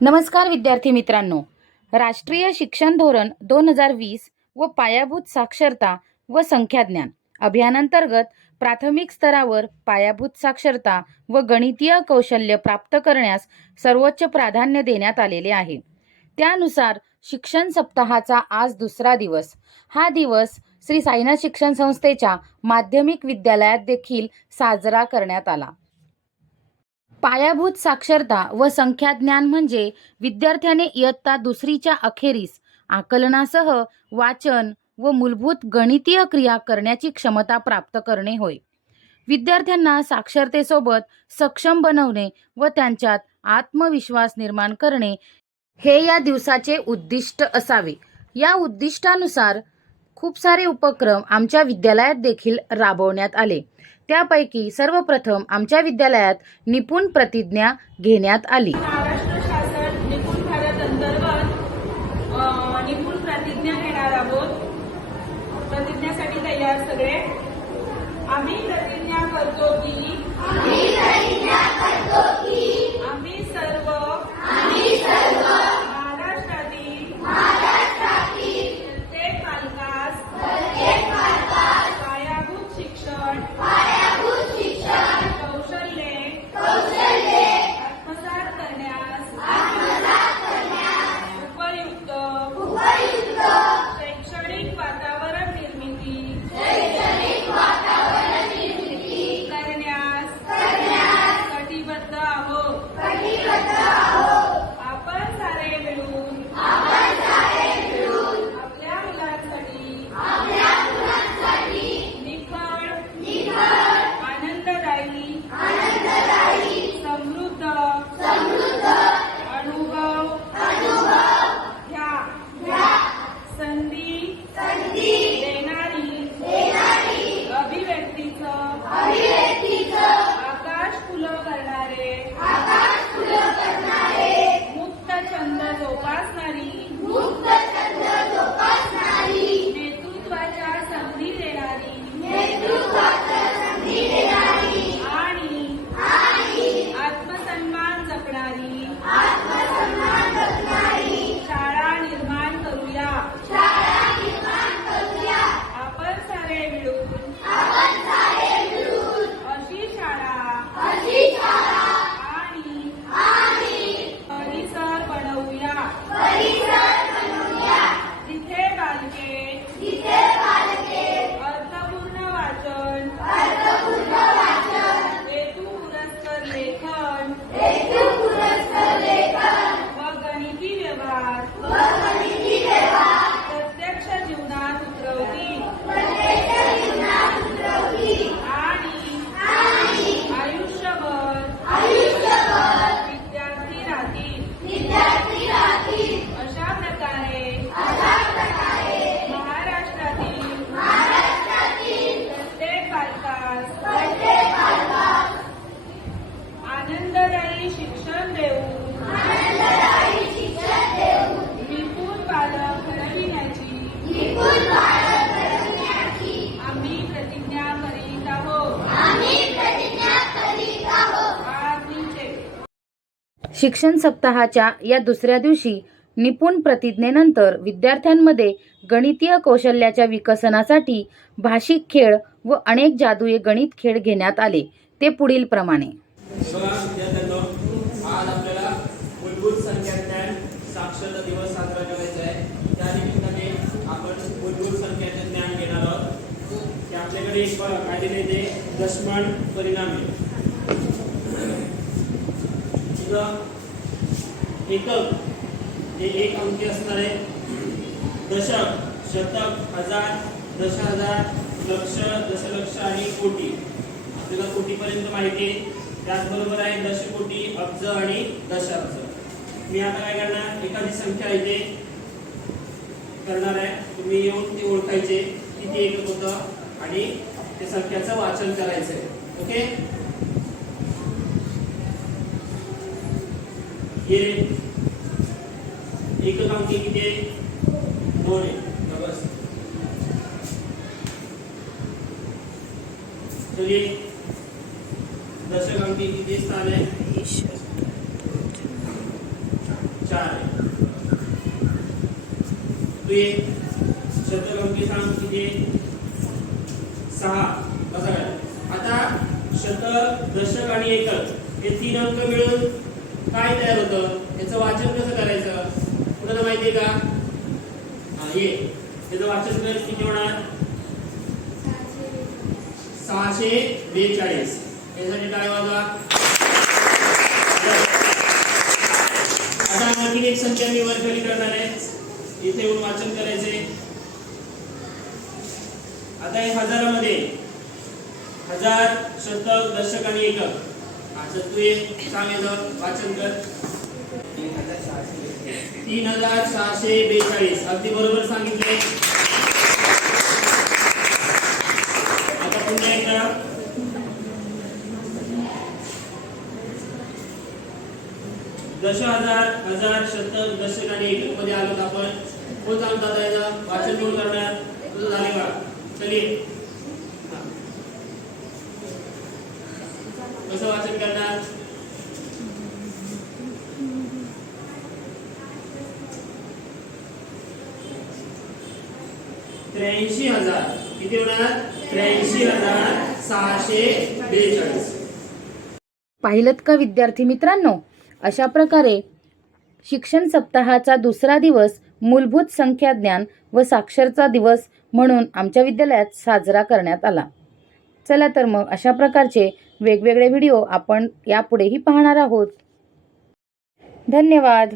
नमस्कार विद्यार्थी मित्रांनो. राष्ट्रीय शिक्षण धोरण दोन हजार वीस व पायाभूत साक्षरता व संख्याज्ञान अभियानांतर्गत प्राथमिक स्तरावर पायाभूत साक्षरता व गणितीय कौशल्य प्राप्त करण्यास सर्वोच्च प्राधान्य देण्यात आलेले आहे. त्यानुसार शिक्षण सप्ताहाचा आज दुसरा दिवस. हा दिवस श्री साईनाथ शिक्षण संस्थेच्या माध्यमिक विद्यालयात देखील साजरा करण्यात आला. पायाभूत साक्षरता व संख्याज्ञान म्हणजे विद्यार्थ्याने इयत्ता दुसरीच्या अखेरीस आकलनासह वाचन व मूलभूत गणितीय क्रिया करण्याची क्षमता प्राप्त करणे होय. विद्यार्थ्यांना साक्षरतेसोबत सक्षम बनवणे व त्यांच्यात आत्मविश्वास निर्माण करणे हे या दिवसाचे उद्दिष्ट असावे. या उद्दिष्टानुसार खूप सारे उपक्रम आमच्या विद्यालयात देखील राबवण्यात आले. त्यापैकी सर्वप्रथम आमच्या विद्यालयात निपुण प्रतिज्ञा घेण्यात आली. शिक्षण सप्ताहाच्या या दुसऱ्या दिवशी निपुण प्रतिज्ञेनंतर विद्यार्थ्यांमध्ये गणितीय कौशल्याच्या विकसनासाठी भाषिक खेळ व अनेक जादुये गणित खेळ घेण्यात आले. ते पुढील प्रमाणे. आज आपल्याला मूलभूत संख्याज्ञान साक्षरता दिवस साजरा करायचा आहे. त्या निमित्ताने आपण मूलभूत संख्याचे ज्ञान घेणार आहोत. आपल्याकडे एक दशमान परिणाम आहे. सुद्धा एकक हे एक अंकी असणार आहे. दशक शतक हजार दश हजार लक्ष दशलक्ष आणि कोटी. आपल्याला कोटीपर्यंत माहिती आहे. त्याचबरोबर आहे दशकोटी अब्ज आणि दशाब्ज. मी आता काय करणार? एखादी संख्या इथे करणार आहे. तुम्ही येऊन ते ओळखायचे किती एकक होतं आणि त्या संख्याचं वाचन करायचंय. ओके? हे एकक अंकी किती आहे? दोन आहे. बस. तुझे दशक अंकी किती स्थान आहे? चार आहे. तुझे शतक अंकी स्थान किती सहा. कसा आता शतक दशक आणि एकक हे तीन अंक मिळून काय तयार होतं? याचं वाचन कसं करायचं? कुणाला माहिती आहे का? हा ये. त्याचं वाचन कर किती होणार? सहाशे बेचाळीस. यासाठी काय वाजवा. आता आणखी एक संख्या मी वर करणार आहे. इथे येऊन वाचन करायचे आता हे हजारामध्ये. हजार शतक दशक आणि एकक. आता तू एक सांग याचं वाचन कर. तीन हजार सहाशे बेचाळीस. अगदी बरोबर सांगितले आता पुन्हा एकदा. दश हजार हजार शतक दशक आणि एककमध्ये आलो आपण. कोण सांगतात याचं वाचन कोण करणार? तुझं झाले का? चलिए. कसं वाचन करणार? त्र्याऐंशी हजार. किती होणार? त्र्याऐंशी हजार सहाशे बेचाळीस. पाहिलं का विद्यार्थी मित्रांनो? अशा प्रकारे शिक्षण सप्ताहाचा दुसरा दिवस मूलभूत संख्या ज्ञान व साक्षरता दिवस म्हणून आमच्या विद्यालयात साजरा करण्यात आला. चला तर मग अशा प्रकारचे वेगवेगळे व्हिडिओ आपण यापुढेही पाहणार आहोत. धन्यवाद.